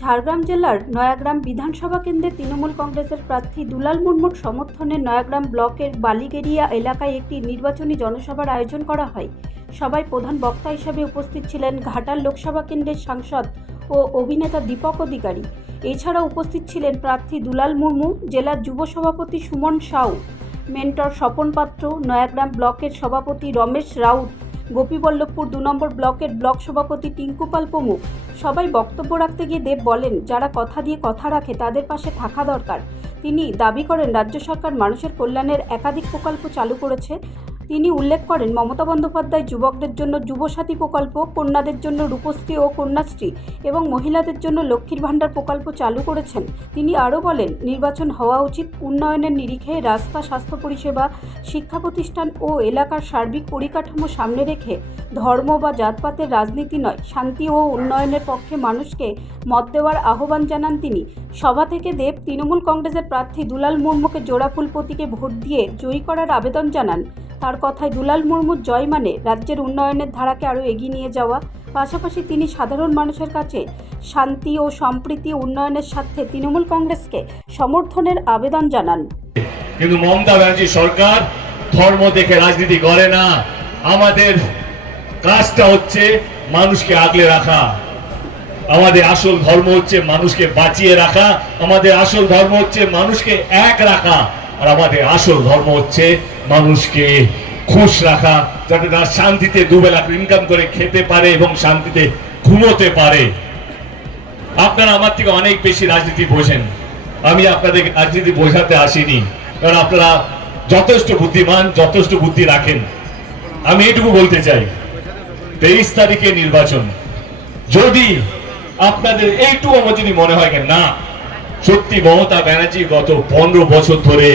ঝাড়গ্রাম জেলার নয়াগ্রাম বিধানসভা কেন্দ্রে তৃণমূল কংগ্রেসের প্রার্থী দুলাল মুর্মুর সমর্থনে নয়াগ্রাম ব্লকের বালিগেরিয়া এলাকায় একটি নির্বাচনী জনসভার আয়োজন করা হয়। সভায় প্রধান বক্তা হিসেবে উপস্থিত ছিলেন ঘাটাল লোকসভা কেন্দ্রের সাংসদ ও অভিনেতা দীপক অধিকারী। এছাড়াও উপস্থিত ছিলেন প্রার্থী দুলাল মুর্মু, জেলার যুব সভাপতি সুমন সাউ, মেন্টর স্বপন পাত্র, নয়াগ্রাম ব্লকের সভাপতি রমেশ রাউত, গোপীবল্লভপুর 2 নম্বর ব্লকের ব্লক সভাপতি টিঙ্কু পাল প্রমুখ। সবাই বক্তব্য রাখতে গিয়ে দেব বলেন, যারা কথা দিয়ে কথা রাখে তাদের পাশে থাকা দরকার। তিনি দাবি করেন রাজ্য সরকার মানুষের কল্যাণের একাধিক প্রকল্প চালু করেছে। তিনি উল্লেখ করেন মমতা বন্দ্যোপাধ্যায় যুবকদের জন্য যুবসাথী প্রকল্প, কন্যাদের জন্য রূপশ্রী ও কন্যাশ্রী এবং মহিলাদের জন্য লক্ষ্মীর ভাণ্ডার প্রকল্প চালু করেছেন। তিনি আরও বলেন, নির্বাচন হওয়া উচিত উন্নয়নের নিরিখে, রাস্তা, স্বাস্থ্য পরিষেবা, শিক্ষা প্রতিষ্ঠান ও এলাকার সার্বিক পরিকাঠামো সামনে রেখে, ধর্ম বা জাতপাতের রাজনীতি নয়, শান্তি ও উন্নয়নের পক্ষে মানুষকে মত দেওয়ার আহ্বান জানান তিনি। সভা থেকে দেব তৃণমূল কংগ্রেসের প্রার্থী দুলাল মুর্মুকে জোড়াফুল প্রতীকে ভোট দিয়ে জয়ী করার আবেদন জানান। তার কথায় দুলাল মুর্মুর জয় মানে রাজ্যের উন্নয়নের ধারাকে আরও এগিয়ে নিয়ে যাওয়া। পাশাপাশি তিনি সাধারণ মানুষের কাছে শান্তি ও সম্প্রীতি উন্নয়নের স্বার্থে তৃণমূল কংগ্রেসকে সমর্থনের আবেদন জানান। কিন্তু মমতা ব্যানার্জি সরকার ধর্ম দেখে রাজনীতি করে না। আমাদের কাজটা হচ্ছে মানুষকে আগলে রাখা। আমাদের আসল ধর্ম হচ্ছে মানুষকে বাঁচিয়ে রাখা। আমাদের আসল ধর্ম হচ্ছে মানুষকে এক রাখা। আর আমাদের আসল ধর্ম হচ্ছে মানুষকে খুশ রাখা, যাতে তারা শান্তিতে দুবেলা ইনকাম করে খেতে পারে এবং শান্তিতে ঘুমোতে পারে। আপনারা আমার থেকে অনেক বেশি রাজনীতি বোঝেন। আমি আপনাদের রাজনীতি বোঝাতে আসিনি, কারণ আপনারা যথেষ্ট বুদ্ধিমান, যথেষ্ট বুদ্ধি রাখেন। আমি এটুকু বলতে চাই, 23 তারিখে নির্বাচন, যদি আপনাদের এইটুকু যদি মনে হয় না সত্যি মমতা ব্যানার্জি গত 15 বছর ধরে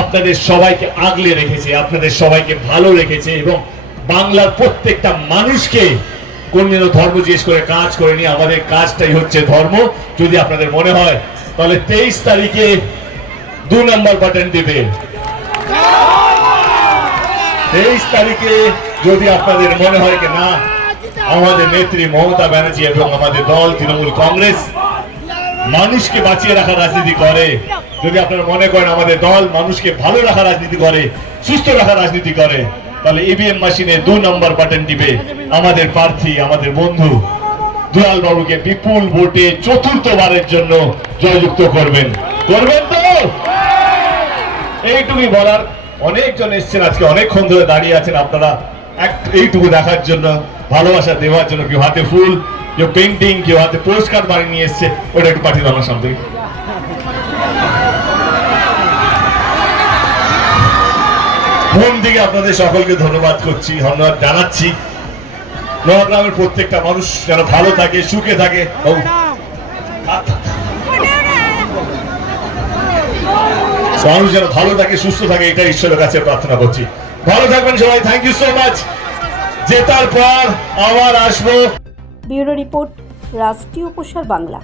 আপনাদের সবাইকে আগলে রেখেছে, আপনাদের সবাইকে ভালো রেখেছে এবং বাংলার প্রত্যেকটা মানুষকে কোনদিনও ধর্ম জিজ্ঞেস করে কাজ করেনি, আমাদের কাজটাই হচ্ছে ধর্ম, যদি আপনাদের মনে হয় তাহলে 23 তারিখে 2 নম্বর বাটন দিবে। 23 তারিখে যদি আপনাদের মনে হয় না আমাদের নেত্রী মমতা ব্যানার্জি এবং আমাদের দল তৃণমূল কংগ্রেস মানুষকে বাঁচিয়ে রাখার রাজনীতি করে, যদি আপনারা মনে করেন আমাদের দল মানুষকে ভালো রাখার রাজনীতি করে, সুস্থ রাখার রাজনীতি করে, তাহলে ইভিএম মেশিনে 2 নম্বর বাটন টিপে আমাদের প্রার্থী, আমাদের বন্ধু দুলাল বাবুকে বিপুল ভোটে 4র্থবারের জন্য জয়যুক্ত করবেন। করবেন তো? এইটুকুই বলার। অনেকজন এসছেন আজকে, অনেকক্ষণ ধরে দাঁড়িয়ে আছেন আপনারা এইটুকু দেখার জন্য, ভালোবাসা দেওয়ার জন্য। কেউ হাতে ফুল, কেউ পেন্টিং, কেউ হাতে পুরস্কার বানিয়ে নিয়ে এসছে, ওটা একটু পাঠিয়ে আমার সামনে। মন থেকে আপনাদের সকলকে ধন্যবাদ করছি, ধন্যবাদ জানাচ্ছি। নয়াগ্রামের প্রত্যেকটা মানুষ যেন ভালো থাকে, সুখে থাকে, মানুষ যেন ভালো থাকে, সুস্থ থাকে, এটা ঈশ্বরের কাছে প্রার্থনা করছি। ভালো থাকবেন সবাই। Thank you so much. জেতার পর আবার আসবো। ব্যুরো রিপোর্ট, রাষ্ট্রীয় প্রসার বাংলা।